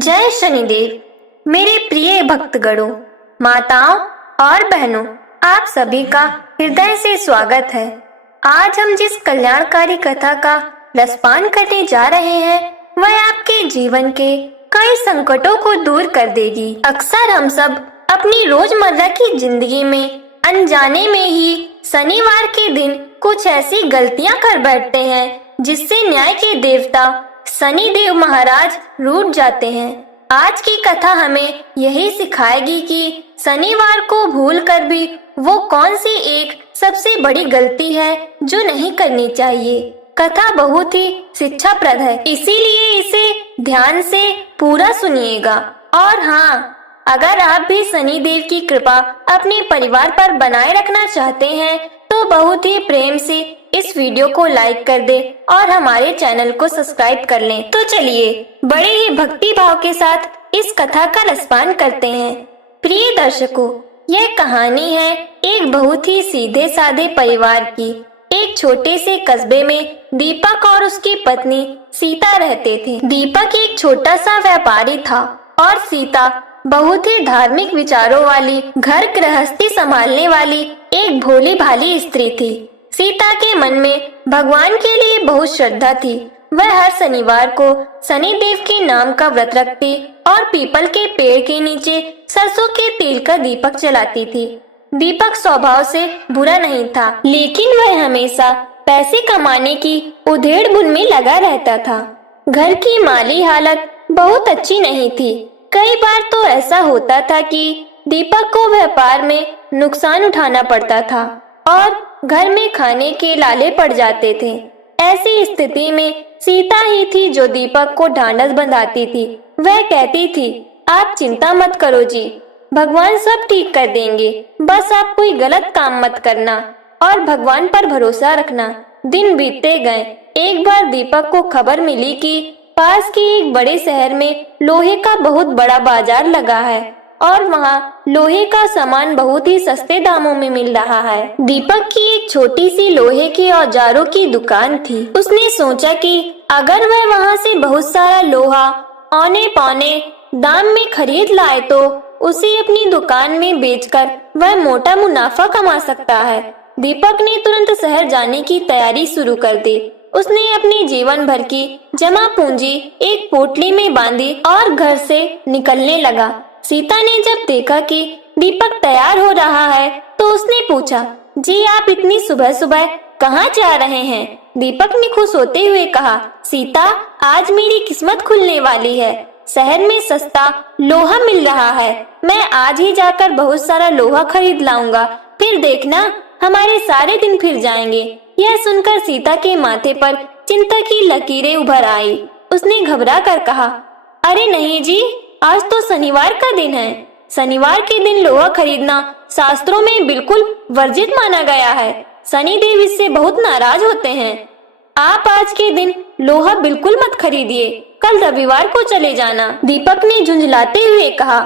जय शनिदेव। मेरे प्रिय भक्तगणों, माताओं और बहनों, आप सभी का हृदय से स्वागत है। आज हम जिस कल्याणकारी कथा का रसपान करने जा रहे हैं वह आपके जीवन के कई संकटों को दूर कर देगी। अक्सर हम सब अपनी रोजमर्रा की जिंदगी में अनजाने में ही शनिवार के दिन कुछ ऐसी गलतियां कर बैठते हैं जिससे न्याय के देवता शनिदेव महाराज रूठ जाते हैं। आज की कथा हमें यही सिखाएगी कि शनिवार को भूलकर भी वो कौन सी एक सबसे बड़ी गलती है जो नहीं करनी चाहिए। कथा बहुत ही शिक्षाप्रद है, इसीलिए इसे ध्यान से पूरा सुनिएगा। और हाँ, अगर आप भी शनिदेव की कृपा अपने परिवार पर बनाए रखना चाहते हैं तो बहुत ही प्रेम से इस वीडियो को लाइक कर दे और हमारे चैनल को सब्सक्राइब कर लें। तो चलिए बड़े ही भक्ति भाव के साथ इस कथा का रसपान करते हैं। प्रिय दर्शकों, यह कहानी है एक बहुत ही सीधे साधे परिवार की। एक छोटे से कस्बे में दीपक और उसकी पत्नी सीता रहते थे। दीपक एक छोटा सा व्यापारी था और सीता बहुत ही धार्मिक विचारों वाली, घर गृहस्थी संभालने वाली एक भोली भाली स्त्री थी। सीता के मन में भगवान के लिए बहुत श्रद्धा थी। वह हर शनिवार को शनिदेव के नाम का व्रत रखती और पीपल के पेड़ के नीचे सरसों के तेल का दीपक जलाती थी। दीपक स्वभाव से बुरा नहीं था, लेकिन वह हमेशा पैसे कमाने की उधेड़-बुन में लगा रहता था। घर की माली हालत बहुत अच्छी नहीं थी। कई बार तो ऐसा होता था कि दीपक को व्यापार में नुकसान उठाना पड़ता था और घर में खाने के लाले पड़ जाते थे। ऐसी स्थिति में सीता ही थी जो दीपक को ढांढस बंधाती थी। वह कहती थी, आप चिंता मत करो जी, भगवान सब ठीक कर देंगे, बस आप कोई गलत काम मत करना और भगवान पर भरोसा रखना। दिन बीतते गए। एक बार दीपक को खबर मिली कि पास के एक बड़े शहर में लोहे का बहुत बड़ा बाजार लगा है और वहाँ लोहे का सामान बहुत ही सस्ते दामों में मिल रहा है। दीपक की एक छोटी सी लोहे के औजारों की दुकान थी। उसने सोचा कि अगर वह वहाँ से बहुत सारा लोहा औने पौने दाम में खरीद लाए तो उसे अपनी दुकान में बेचकर वह मोटा मुनाफा कमा सकता है। दीपक ने तुरंत शहर जाने की तैयारी शुरू कर दी। उसने अपने जीवन भर की जमा पूंजी एक पोटली में बांधी और घर से निकलने लगा। सीता ने जब देखा कि दीपक तैयार हो रहा है तो उसने पूछा, जी आप इतनी सुबह सुबह कहाँ जा रहे हैं? दीपक ने खुश होते हुए कहा, सीता आज मेरी किस्मत खुलने वाली है। शहर में सस्ता लोहा मिल रहा है। मैं आज ही जाकर बहुत सारा लोहा खरीद लाऊंगा, फिर देखना हमारे सारे दिन फिर जाएंगे। यह सुनकर सीता के माथे पर चिंता की लकीरें उभर आई। उसने घबरा कर कहा, अरे नहीं जी, आज तो शनिवार का दिन है। शनिवार के दिन लोहा खरीदना शास्त्रों में बिल्कुल वर्जित माना गया है। शनिदेव इससे बहुत नाराज होते हैं। आप आज के दिन लोहा बिल्कुल मत खरीदिए, कल रविवार को चले जाना। दीपक ने झुंझलाते हुए कहा,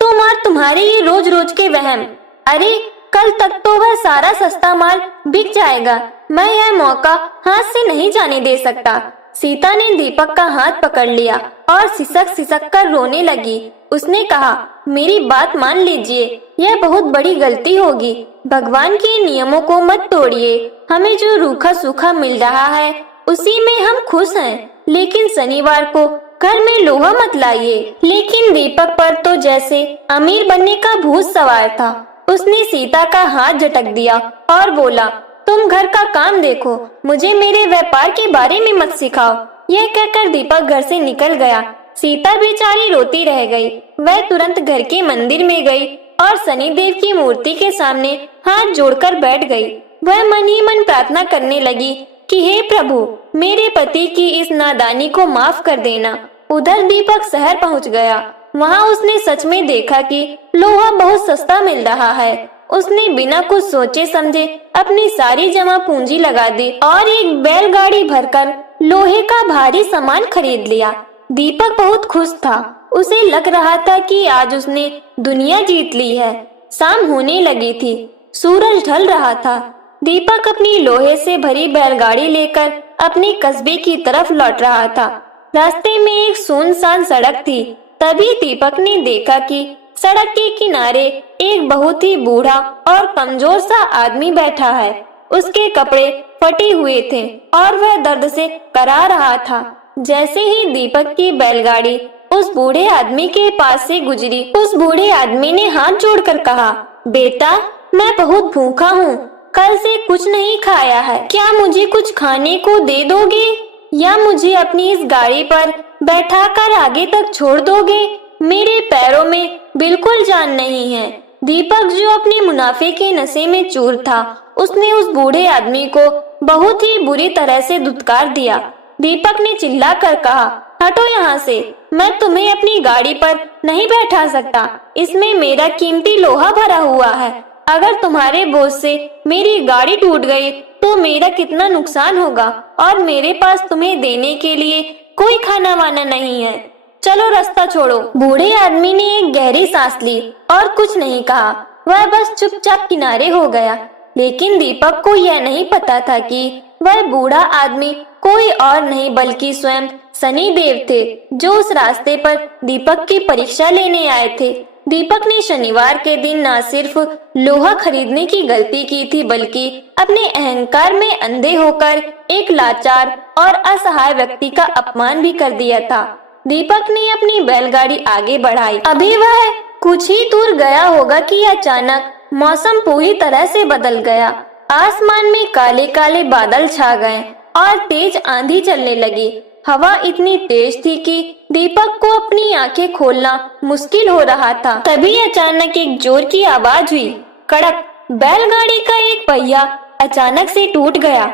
तुम और तुम्हारे ये रोज रोज के वहम। अरे कल तक तो वह सारा सस्ता माल बिक जाएगा। मैं यह मौका हाथ से नहीं जाने दे सकता। सीता ने दीपक का हाथ पकड़ लिया और सिसक सिसक कर रोने लगी। उसने कहा, मेरी बात मान लीजिए, यह बहुत बड़ी गलती होगी। भगवान के नियमों को मत तोड़िए। हमें जो रूखा सूखा मिल रहा है उसी में हम खुश हैं, लेकिन शनिवार को घर में लोहा मत लाइए। लेकिन दीपक पर तो जैसे अमीर बनने का भूत सवार था। उसने सीता का हाथ झटक दिया और बोला, तुम घर का काम देखो, मुझे मेरे व्यापार के बारे में मत सिखाओ। यह कहकर दीपक घर से निकल गया। सीता बेचारी रोती रह गई। वह तुरंत घर के मंदिर में गई और शनिदेव की मूर्ति के सामने हाथ जोड़कर बैठ गई। वह मन ही मन प्रार्थना करने लगी कि हे प्रभु, मेरे पति की इस नादानी को माफ कर देना। उधर दीपक शहर पहुंच गया। वहां उसने सच में देखा कि लोहा बहुत सस्ता मिल रहा है। उसने बिना कुछ सोचे समझे अपनी सारी जमा पूंजी लगा दी और एक बैलगाड़ी भरकर लोहे का भारी सामान खरीद लिया। दीपक बहुत खुश था। उसे लग रहा था कि आज उसने दुनिया जीत ली है। शाम होने लगी थी, सूरज ढल रहा था। दीपक अपनी लोहे से भरी बैलगाड़ी लेकर अपने कस्बे की तरफ लौट रहा था। रास्ते में एक सुनसान सड़क थी तभी दीपक ने देखा कि सड़क के किनारे एक बहुत ही बूढ़ा और कमजोर सा आदमी बैठा है। उसके कपड़े फटे हुए थे और वह दर्द से करा रहा था। जैसे ही दीपक की बैलगाड़ी उस बूढ़े आदमी के पास से गुजरी, उस बूढ़े आदमी ने हाथ जोड़कर कहा, बेटा, मैं बहुत भूखा हूँ, कल से कुछ नहीं खाया है, क्या मुझे कुछ खाने को दे दोगे या मुझे अपनी इस गाड़ी पर बैठाकर आगे तक छोड़ दोगे? मेरे पैरों में बिल्कुल जान नहीं है। दीपक, जो अपने मुनाफे के नशे में चूर था, उसने उस बूढ़े आदमी को बहुत ही बुरी तरह से धुतकार दिया। दीपक ने चिल्लाकर कहा, हटो यहाँ से, मैं तुम्हें अपनी गाड़ी पर नहीं बैठा सकता, इसमें मेरा कीमती लोहा भरा हुआ है। अगर तुम्हारे बोझ से मेरी गाड़ी टूट गई तो मेरा कितना नुकसान होगा, और मेरे पास तुम्हें देने के लिए कोई खाना वाना नहीं है। चलो रास्ता छोड़ो। बूढ़े आदमी ने एक गहरी सांस ली और कुछ नहीं कहा। वह बस चुपचाप किनारे हो गया। लेकिन दीपक को यह नहीं पता था कि वह बूढ़ा आदमी कोई और नहीं बल्कि स्वयं शनिदेव थे, जो उस रास्ते पर दीपक की परीक्षा लेने आए थे। दीपक ने शनिवार के दिन न सिर्फ लोहा खरीदने की गलती की थी, बल्कि अपने अहंकार में अंधे होकर एक लाचार और असहाय व्यक्ति का अपमान भी कर दिया था। दीपक ने अपनी बैलगाड़ी आगे बढ़ाई। अभी वह कुछ ही दूर गया होगा कि अचानक मौसम पूरी तरह से बदल गया। आसमान में काले काले बादल छा गए और तेज आंधी चलने लगी। हवा इतनी तेज थी कि दीपक को अपनी आंखें खोलना मुश्किल हो रहा था। तभी अचानक एक जोर की आवाज हुई, कड़क। बैलगाड़ी का एक पहिया अचानक से टूट गया।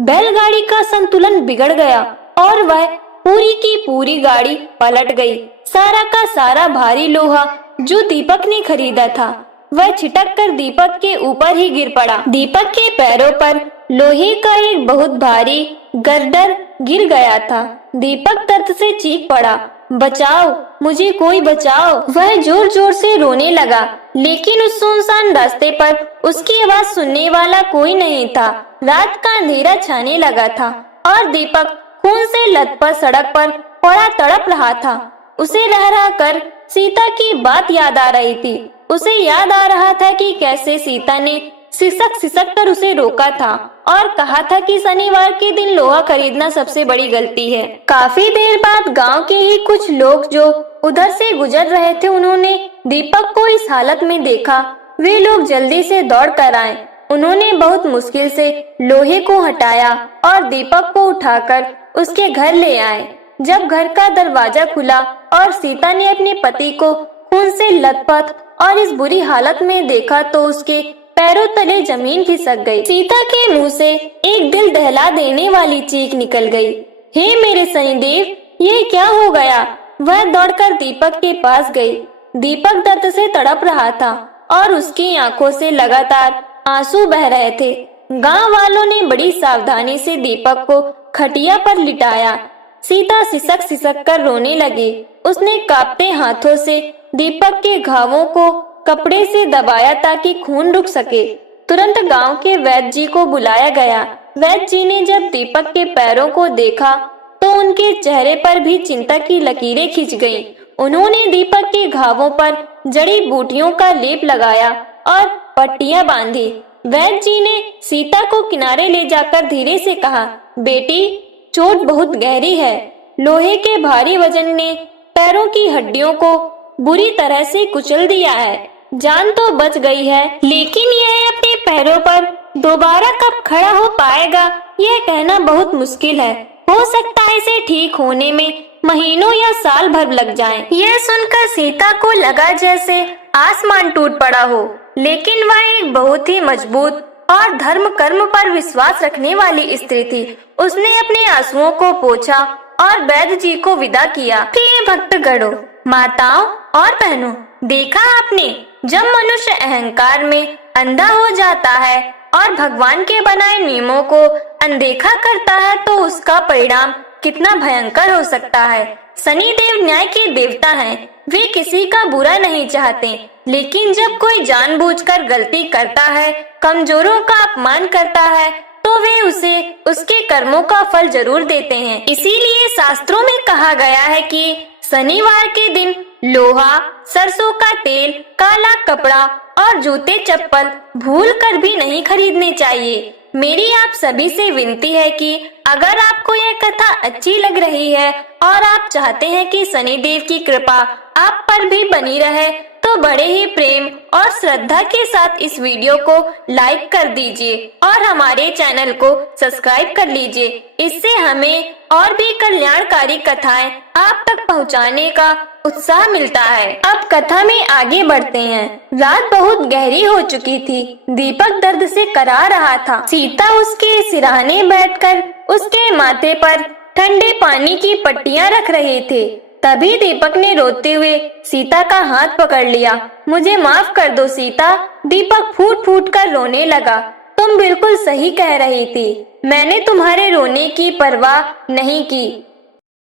बैलगाड़ी का संतुलन बिगड़ गया और वह पूरी की पूरी गाड़ी पलट गई। सारा का सारा भारी लोहा जो दीपक ने खरीदा था, वह छिटक कर दीपक के ऊपर ही गिर पड़ा। दीपक के पैरों पर लोहे का एक बहुत भारी गर्दर गिर गया था। दीपक दर्द से चीख पड़ा, बचाओ, मुझे कोई बचाओ। वह जोर जोर से रोने लगा, लेकिन उस सुनसान रास्ते पर उसकी आवाज सुनने वाला कोई नहीं था। रात का अंधेरा छाने लगा था और दीपक खून से लथपथ सड़क पर पड़ा तड़प रहा था। उसे रह रह कर सीता की बात याद आ रही थी। उसे याद आ रहा था कि कैसे सीता ने सिसक सिसक कर उसे रोका था और कहा था कि शनिवार के दिन लोहा खरीदना सबसे बड़ी गलती है। काफी देर बाद गांव के ही कुछ लोग जो उधर से गुजर रहे थे, उन्होंने दीपक को इस हालत में देखा। वे लोग जल्दी से दौड़ कर आए। उन्होंने बहुत मुश्किल से लोहे को हटाया और दीपक को उठाकर उसके घर ले आए। जब घर का दरवाजा खुला और सीता ने अपने पति को खून से लथपथ और इस बुरी हालत में देखा, तो उसके पैरों तले जमीन खिसक गई। सीता के मुंह से एक दिल दहला देने वाली चीख निकल गई, हे मेरे शनिदेव, ये क्या हो गया? वह दौड़कर दीपक के पास गई। दीपक दर्द से तड़प रहा था और उसकी आंखों से लगातार आंसू बह रहे थे। गांव वालों ने बड़ी सावधानी से दीपक को खटिया पर लिटाया। सीता सिसक सिसक कर रोने लगी। उसने कांपते हाथों से दीपक के घावों को कपड़े से दबाया ताकि खून रुक सके। तुरंत गांव के वैद्य जी को बुलाया गया। वैद्य जी ने जब दीपक के पैरों को देखा तो उनके चेहरे पर भी चिंता की लकीरें खिंच गईं। उन्होंने दीपक के घावों पर जड़ी बूटियों का लेप लगाया और पट्टियां बांधी। वैद्य जी ने सीता को किनारे ले जाकर धीरे से कहा, बेटी, चोट बहुत गहरी है। लोहे के भारी वजन ने पैरों की हड्डियों को बुरी तरह से कुचल दिया है। जान तो बच गई है, लेकिन यह अपने पैरों पर दोबारा कब खड़ा हो पाएगा, यह कहना बहुत मुश्किल है। हो सकता है इसे ठीक होने में महीनों या साल भर लग जाएं। यह सुनकर सीता को लगा जैसे आसमान टूट पड़ा हो, लेकिन वह एक बहुत ही मजबूत और धर्म कर्म पर विश्वास रखने वाली स्त्री थी। उसने अपने आंसुओं को पोंछा और वैद्य जी को विदा किया। प्रिय भक्तगणों, माताओं और बहनों, देखा आपने, जब मनुष्य अहंकार में अंधा हो जाता है और भगवान के बनाए नियमों को अनदेखा करता है, तो उसका परिणाम कितना भयंकर हो सकता है। शनिदेव न्याय के देवता हैं। वे किसी का बुरा नहीं चाहते, लेकिन जब कोई जानबूझकर गलती करता है, कमजोरों का अपमान करता है, तो वे उसे उसके कर्मों का फल जरूर देते हैं। इसीलिए शास्त्रों में कहा गया है कि शनिवार के दिन लोहा, सरसों का तेल, काला कपड़ा और जूते चप्पल भूल कर भी नहीं खरीदने चाहिए। मेरी आप सभी से विनती है कि अगर आपको यह कथा अच्छी लग रही है और आप चाहते हैं कि शनिदेव की कृपा आप पर भी बनी रहे, तो बड़े ही प्रेम और श्रद्धा के साथ इस वीडियो को लाइक कर दीजिए और हमारे चैनल को सब्सक्राइब कर लीजिए। इससे हमें और भी कल्याणकारी कथाएं आप तक पहुंचाने का उत्साह मिलता है। अब कथा में आगे बढ़ते हैं। रात बहुत गहरी हो चुकी थी। दीपक दर्द से करा रहा था। सीता उसके सिरहाने बैठकर उसके माथे पर ठंडे पानी की पट्टियां रख रहे थे। तभी दीपक ने रोते हुए सीता का हाथ पकड़ लिया। मुझे माफ कर दो सीता। दीपक फूट फूट कर रोने लगा। तुम बिल्कुल सही कह रही थी। मैंने तुम्हारे रोने की परवाह नहीं की।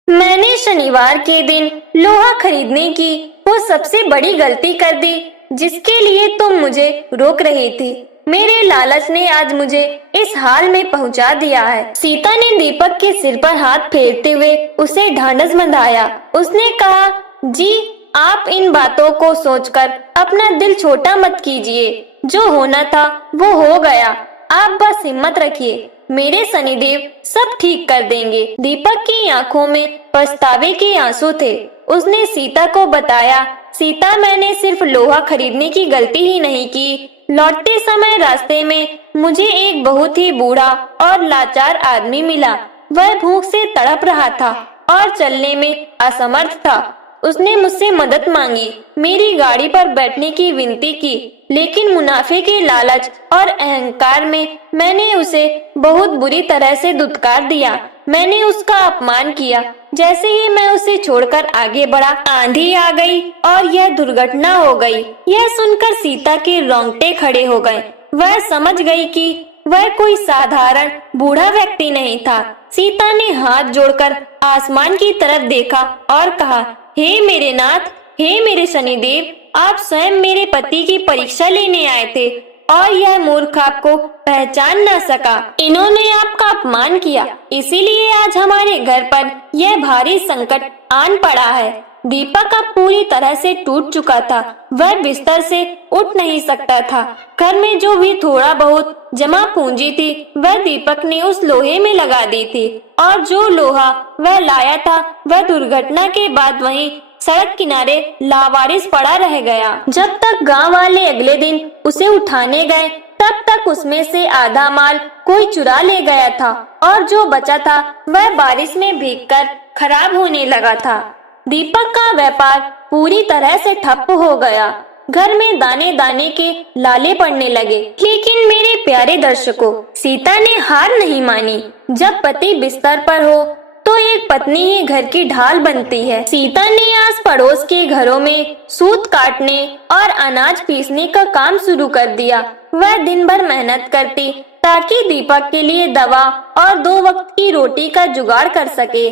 मैंने शनिवार के दिन लोहा खरीदने की वो सबसे बड़ी गलती कर दी जिसके लिए तुम मुझे रोक रही थी। मेरे लालच ने आज मुझे इस हाल में पहुंचा दिया है। सीता ने दीपक के सिर पर हाथ फेरते हुए उसे ढांढस बंधाया। उसने कहा, जी आप इन बातों को सोचकर अपना दिल छोटा मत कीजिए। जो होना था वो हो गया। आप बस हिम्मत रखिए। मेरे शनिदेव सब ठीक कर देंगे। दीपक की आंखों में पछतावे के आंसू थे। उसने सीता को बताया, सीता मैंने सिर्फ लोहा खरीदने की गलती ही नहीं की। लौटते समय रास्ते में मुझे एक बहुत ही बूढ़ा और लाचार आदमी मिला। वह भूख से तड़प रहा था और चलने में असमर्थ था। उसने मुझसे मदद मांगी, मेरी गाड़ी पर बैठने की विनती की, लेकिन मुनाफे के लालच और अहंकार में मैंने उसे बहुत बुरी तरह से दुत्कार दिया। मैंने उसका अपमान किया। जैसे ही मैं उसे छोड़कर आगे बढ़ा, आंधी आ गई और यह दुर्घटना हो गई। यह सुनकर सीता के रोंगटे खड़े हो गए। वह समझ गई कि वह कोई साधारण बूढ़ा व्यक्ति नहीं था। सीता ने हाथ जोड़कर आसमान की तरफ देखा और कहा, हे मेरे नाथ, हे मेरे शनिदेव, आप स्वयं मेरे पति की परीक्षा लेने आए थे और यह मूर्ख आपको पहचान न सका। इन्होंने आपका अपमान किया, इसीलिए आज हमारे घर पर यह भारी संकट आन पड़ा है। दीपक अब पूरी तरह से टूट चुका था। वह बिस्तर से उठ नहीं सकता था। घर में जो भी थोड़ा बहुत जमा पूंजी थी वह दीपक ने उस लोहे में लगा दी थी और जो लोहा वह लाया था वह दुर्घटना के बाद वहीं सड़क किनारे लावारिस पड़ा रह गया। जब तक गांव वाले अगले दिन उसे उठाने गए तब तक उसमें से आधा माल कोई चुरा ले गया था और जो बचा था वह बारिश में भीगकर खराब होने लगा था। दीपक का व्यापार पूरी तरह से ठप हो गया। घर में दाने दाने के लाले पड़ने लगे। लेकिन मेरे प्यारे दर्शकों, सीता ने हार नहीं मानी। जब पति बिस्तर पर हो तो एक पत्नी ही घर की ढाल बनती है। सीता ने आस पड़ोस के घरों में सूत काटने और अनाज पीसने का काम शुरू कर दिया। वह दिन भर मेहनत करती ताकि दीपक के लिए दवा और 2 वक्त की रोटी का जुगाड़ कर सके।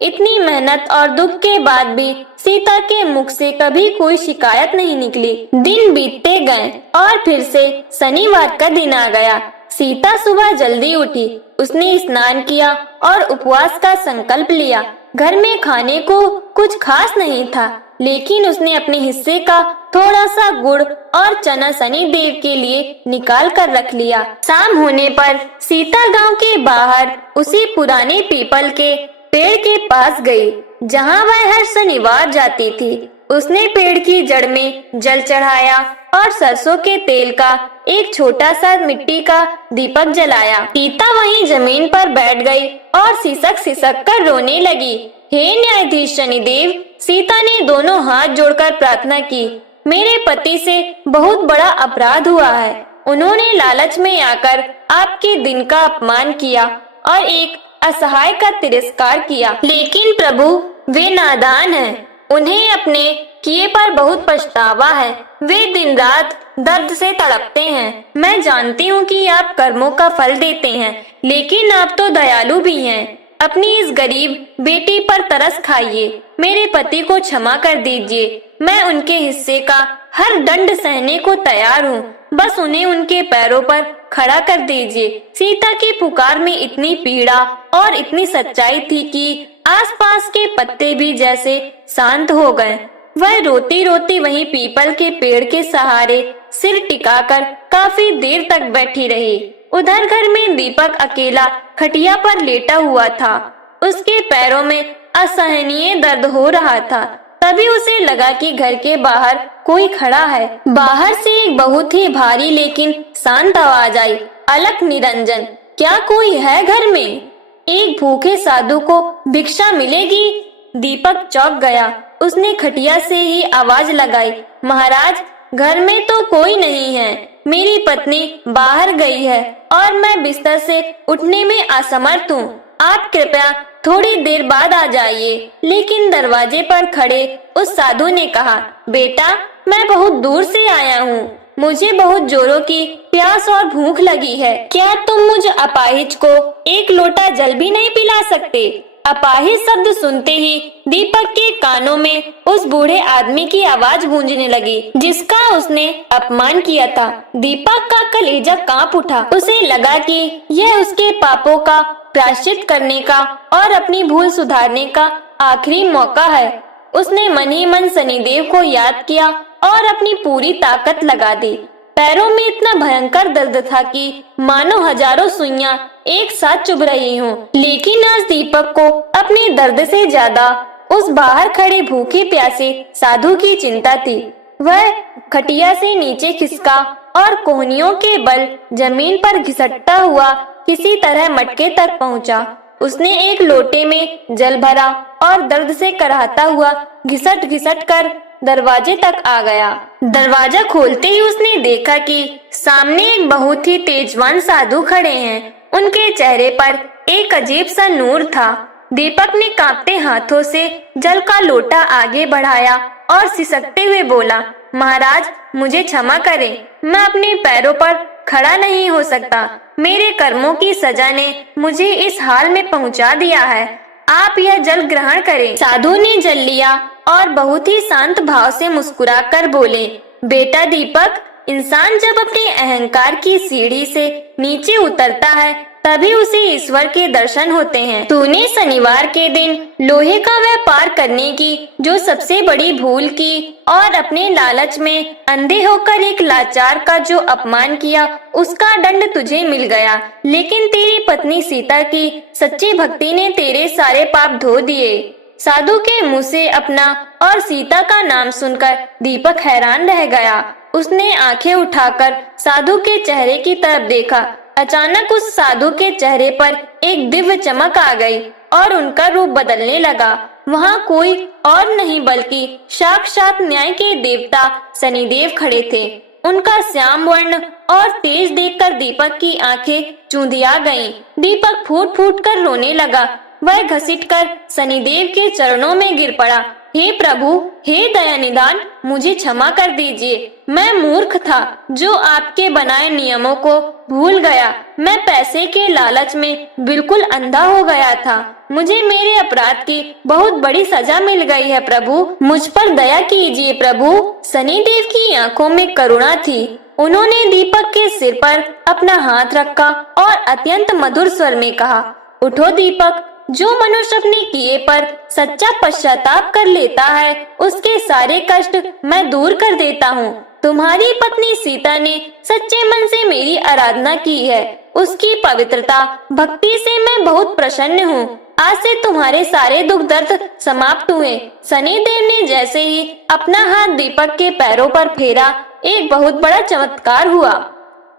इतनी मेहनत और दुख के बाद भी सीता के मुख से कभी कोई शिकायत नहीं निकली। दिन बीतते गए और फिर से शनिवार का दिन आ गया। सीता सुबह जल्दी उठी। उसने स्नान किया और उपवास का संकल्प लिया। घर में खाने को कुछ खास नहीं था, लेकिन उसने अपने हिस्से का थोड़ा सा गुड़ और चना शनि देव के लिए निकाल कर रख लिया। शाम होने पर सीता गांव के बाहर उसी पुराने पीपल के पेड़ के पास गई जहां वह हर शनिवार जाती थी। उसने पेड़ की जड़ में जल चढ़ाया और सरसों के तेल का एक छोटा सा मिट्टी का दीपक जलाया। सीता वहीं जमीन पर बैठ गई और सिसक सिसक कर रोने लगी। हे न्यायाधीश शनिदेव, सीता ने दोनों हाथ जोड़कर प्रार्थना की, मेरे पति से बहुत बड़ा अपराध हुआ है। उन्होंने लालच में आकर आपके दिन का अपमान किया और एक असहाय का तिरस्कार किया। लेकिन प्रभु, वे नादान हैं। उन्हें अपने किए पर बहुत पछतावा है। वे दिन रात दर्द से तड़पते हैं। मैं जानती हूँ कि आप कर्मों का फल देते हैं, लेकिन आप तो दयालु भी हैं। अपनी इस गरीब बेटी पर तरस खाइए। मेरे पति को क्षमा कर दीजिए। मैं उनके हिस्से का हर दंड सहने को तैयार हूँ। बस उन्हें उनके पैरों पर खड़ा कर दीजिए। सीता की पुकार में इतनी पीड़ा और इतनी सच्चाई थी कि आसपास के पत्ते भी जैसे शांत हो गए। वह रोती रोती वहीं पीपल के पेड़ के सहारे सिर टिकाकर काफी देर तक बैठी रही। उधर घर में दीपक अकेला खटिया पर लेटा हुआ था। उसके पैरों में असहनीय दर्द हो रहा था। तभी उसे लगा कि घर के बाहर कोई खड़ा है। बाहर से एक बहुत ही भारी लेकिन शांत आवाज आई, अलख निरंजन, क्या कोई है घर में? एक भूखे साधु को भिक्षा मिलेगी? दीपक चौंक गया। उसने खटिया से ही आवाज लगाई, महाराज, घर में तो कोई नहीं है। मेरी पत्नी बाहर गई है और मैं बिस्तर से उठने में असमर्थ हूँ। आप कृपया थोड़ी देर बाद आ जाइए। लेकिन दरवाजे पर खड़े उस साधु ने कहा, बेटा, मैं बहुत दूर से आया हूँ। मुझे बहुत जोरों की प्यास और भूख लगी है। क्या तुम मुझ अपाहिज को एक लोटा जल भी नहीं पिला सकते? अपाहिज शब्द सुनते ही दीपक के कानों में उस बूढ़े आदमी की आवाज गूंजने लगी जिसका उसने अपमान किया था। दीपक का कलेजा कांप उठा। उसे लगा कि यह उसके पापों का प्रायश्चित करने का और अपनी भूल सुधारने का आखिरी मौका है। उसने मन ही मन शनिदेव को याद किया और अपनी पूरी ताकत लगा दी। पैरों में इतना भयंकर दर्द था कि मानो हजारों सुइयां एक साथ चुभ रही हों। लेकिन आज दीपक को अपने दर्द से ज्यादा उस बाहर खड़े भूखे प्यासे साधु की चिंता थी। वह खटिया से नीचे खिसका और कोहनियों के बल जमीन पर घिसटता हुआ किसी तरह मटके तक पहुंचा। उसने एक लोटे में जल भरा और दर्द से कराहता हुआ घिसट घिसट कर दरवाजे तक आ गया। दरवाजा खोलते ही उसने देखा कि सामने एक बहुत ही तेजवान साधु खड़े हैं। उनके चेहरे पर एक अजीब सा नूर था। दीपक ने कांपते हाथों से जल का लोटा आगे बढ़ाया और सिसकते हुए बोला, महाराज, मुझे क्षमा करें, मैं अपने पैरों पर खड़ा नहीं हो सकता। मेरे कर्मों की सजा ने मुझे इस हाल में पहुंचा दिया है। आप यह जल ग्रहण करें। साधु ने जल लिया और बहुत ही शांत भाव से मुस्कुराकर बोले, बेटा दीपक, इंसान जब अपने अहंकार की सीढ़ी से नीचे उतरता है तभी उसे ईश्वर के दर्शन होते हैं। तूने शनिवार के दिन लोहे का व्यापार करने की जो सबसे बड़ी भूल की और अपने लालच में अंधे होकर एक लाचार का जो अपमान किया, उसका दंड तुझे मिल गया। लेकिन तेरी पत्नी सीता की सच्ची भक्ति ने तेरे सारे पाप धो दिए। साधु के मुंह से अपना और सीता का नाम सुनकर दीपक हैरान रह गया। उसने आंखें उठाकर साधु के चेहरे की तरफ देखा। अचानक उस साधु के चेहरे पर एक दिव्य चमक आ गई और उनका रूप बदलने लगा। वहाँ कोई और नहीं बल्कि साक्षात न्याय के देवता शनिदेव खड़े थे। उनका श्याम वर्ण और तेज देखकर दीपक की आंखें चूंधिया गईं। दीपक फूट फूट कर रोने लगा। वह घसीटकर शनिदेव के चरणों में गिर पड़ा। हे प्रभु, हे दयानिधान, मुझे क्षमा कर दीजिए। मैं मूर्ख था जो आपके बनाए नियमों को भूल गया। मैं पैसे के लालच में बिल्कुल अंधा हो गया था। मुझे मेरे अपराध की बहुत बड़ी सजा मिल गई है प्रभु, मुझ पर दया कीजिए प्रभु। शनिदेव की आंखों में करुणा थी। उन्होंने दीपक के सिर पर अपना हाथ रखा और अत्यंत मधुर स्वर में कहा, उठो दीपक, जो मनुष्य अपने किए पर सच्चा पश्चाताप कर लेता है उसके सारे कष्ट मैं दूर कर देता हूँ। तुम्हारी पत्नी सीता ने सच्चे मन से मेरी आराधना की है। उसकी पवित्रता भक्ति से मैं बहुत प्रसन्न हूँ। आज से तुम्हारे सारे दुख दर्द समाप्त हुए। शनिदेव ने जैसे ही अपना हाथ दीपक के पैरों पर फेरा, एक बहुत बड़ा चमत्कार हुआ।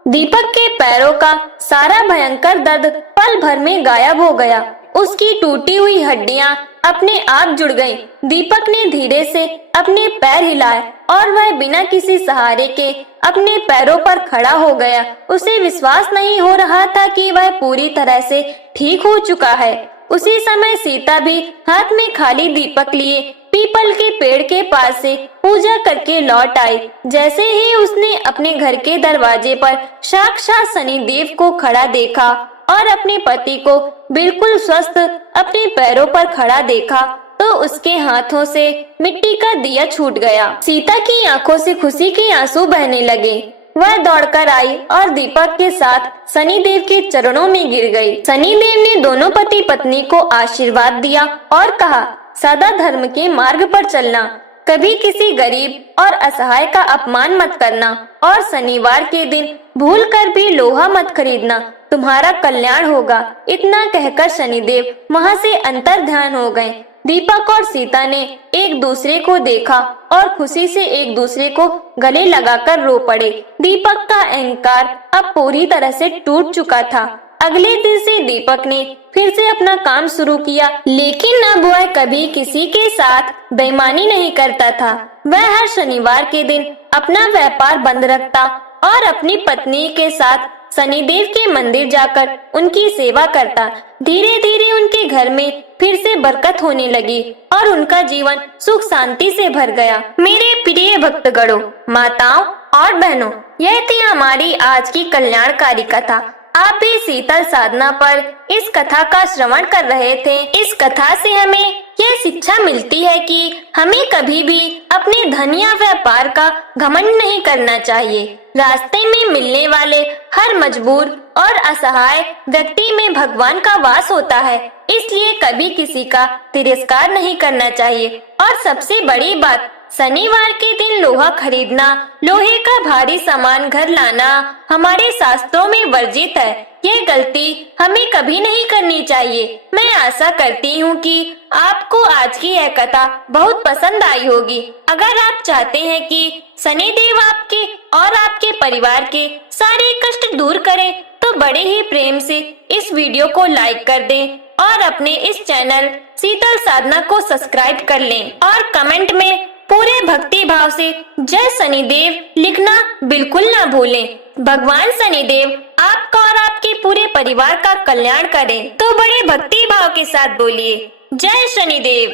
दीपक के पैरों का सारा भयंकर दर्द पल भर में गायब हो गया। उसकी टूटी हुई हड्डियां अपने आप जुड़ गईं। दीपक ने धीरे से अपने पैर हिलाए और वह बिना किसी सहारे के अपने पैरों पर खड़ा हो गया। उसे विश्वास नहीं हो रहा था कि वह पूरी तरह से ठीक हो चुका है। उसी समय सीता भी हाथ में खाली दीपक लिए पीपल के पेड़ के पास से पूजा करके लौट आई। जैसे ही उसने अपने घर के दरवाजे पर साक्षात शनिदेव को खड़ा देखा और अपने पति को बिल्कुल स्वस्थ अपने पैरों पर खड़ा देखा तो उसके हाथों से मिट्टी का दिया छूट गया। सीता की आंखों से खुशी के आंसू बहने लगे। वह दौड़कर आई और दीपक के साथ शनिदेव के चरणों में गिर गई। शनिदेव ने दोनों पति पत्नी को आशीर्वाद दिया और कहा, सदा धर्म के मार्ग पर चलना। कभी किसी गरीब और असहाय का अपमान मत करना और शनिवार के दिन भूल कर भी लोहा मत खरीदना, तुम्हारा कल्याण होगा। इतना कहकर शनिदेव वहाँ से अंतर्ध्यान हो गए। दीपक और सीता ने एक दूसरे को देखा और खुशी से एक दूसरे को गले लगाकर रो पड़े। दीपक का अहंकार अब पूरी तरह से टूट चुका था। अगले दिन से दीपक ने फिर से अपना काम शुरू किया, लेकिन अब वह कभी किसी के साथ बेईमानी नहीं करता था। वह हर शनिवार के दिन अपना व्यापार बंद रखता और अपनी पत्नी के साथ शनिदेव के मंदिर जाकर उनकी सेवा करता। धीरे धीरे उनके घर में फिर से बरकत होने लगी और उनका जीवन सुख शांति से भर गया। मेरे प्रिय भक्तगणों, माताओं और बहनों, यह थी हमारी आज की कल्याणकारी कथा। आप भी शीतल साधना पर इस कथा का श्रवण कर रहे थे। इस कथा से हमें यह शिक्षा मिलती है कि हमें कभी भी अपने धन या व्यापार का घमंड नहीं करना चाहिए। रास्ते में मिलने वाले हर मजबूर और असहाय व्यक्ति में भगवान का वास होता है, इसलिए कभी किसी का तिरस्कार नहीं करना चाहिए। और सबसे बड़ी बात, शनिवार के दिन लोहा खरीदना, लोहे का भारी सामान घर लाना हमारे शास्त्रों में वर्जित है। यह गलती हमें कभी नहीं करनी चाहिए। मैं आशा करती हूँ कि आपको आज की यह कथा बहुत पसंद आई होगी। अगर आप चाहते हैं कि शनिदेव आपके और आपके परिवार के सारे कष्ट दूर करें, तो बड़े ही प्रेम से इस वीडियो को लाइक कर दें और अपने इस चैनल शीतल साधना को सब्सक्राइब कर लें और कमेंट में पूरे भक्ति भाव से जय शनिदेव लिखना बिल्कुल ना भूलें। भगवान शनिदेव आपका और आपके पूरे परिवार का कल्याण करें। तो बड़े भक्ति भाव के साथ बोलिए, जय शनिदेव।